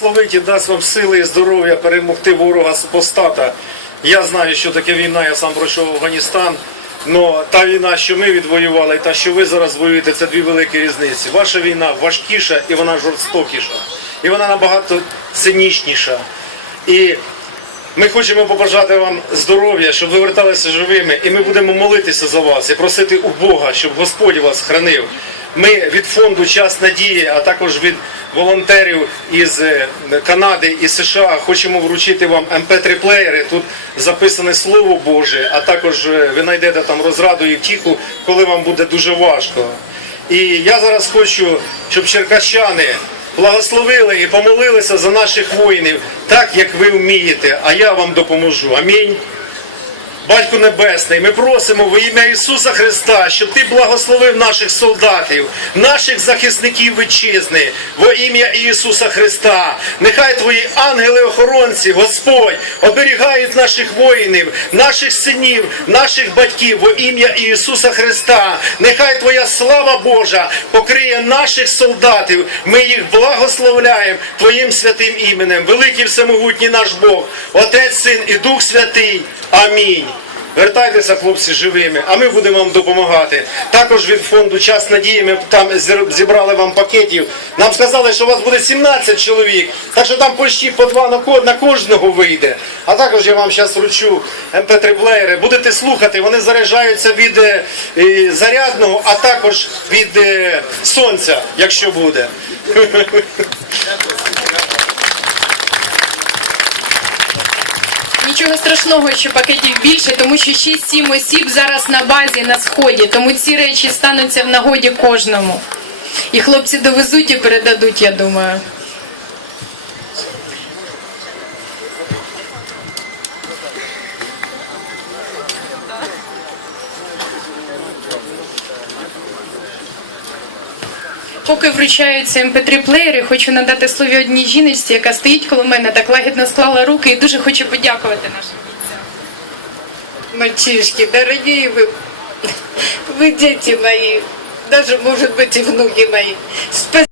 Благословить і дасть вам сили і здоров'я перемогти ворога супостата. Я знаю, що таке війна, я сам пройшов Афганістан. Но та війна, що ми відвоювали, і та, що ви зараз воюєте, це дві великі різниці. Ваша війна важкіша і вона жорстокіша. І вона набагато цинічніша. І ми хочемо побажати вам здоров'я, щоб ви верталися живими, і ми будемо молитися за вас і просити у Бога, щоб Господь вас хранив. Ми від фонду Час надії, а також від волонтерів із е, Канади і США хочемо вручити вам mp3 плеєри. Тут записане Слово Боже, а також е, ви знайдете там розраду і втіху, коли вам буде дуже важко. І я зараз хочу, щоб черкащани благословили і помолилися за наших воїнів, так як ви вмієте, а я вам допоможу. Амінь. Батько Небесний, ми просимо во ім'я Ісуса Христа, щоб Ти благословив наших солдатів, наших захисників вітчизни, во ім'я Ісуса Христа. Нехай Твої ангели-охоронці, Господь, оберігають наших воїнів, наших синів, наших батьків во ім'я Ісуса Христа. Нехай Твоя слава Божа покриє наших солдатів. Ми їх благословляємо Твоїм святим іменем. Великий всемогутній наш Бог, Отець, Син і Дух Святий. Амінь. Вертайтеся, хлопці, живими, а ми будемо вам допомагати. Також від фонду Час надії ми там зібрали вам пакетів. Нам сказали, що у вас буде 17 чоловік, так що там почти по два на кожного вийде. А також я вам зараз вручу mp3 плеєри. Будете слухати, вони заряджаються від е, зарядного, а також від е, сонця, якщо буде. Нічого страшного, що пакетів більше, тому що 6-7 осіб зараз на базі на сході, тому ці речі стануться в нагоді кожному. І хлопці довезуть і передадуть, я думаю. Поки вручаються mp3 плеєри, хочу надати слові одній жіночці, яка стоїть коло мене, так лагідно склала руки і дуже хочу подякувати нашим бійцям. Мальчишки, дорогие вы, вы дети мои, даже, может быть, и внуки мои. Спасибо.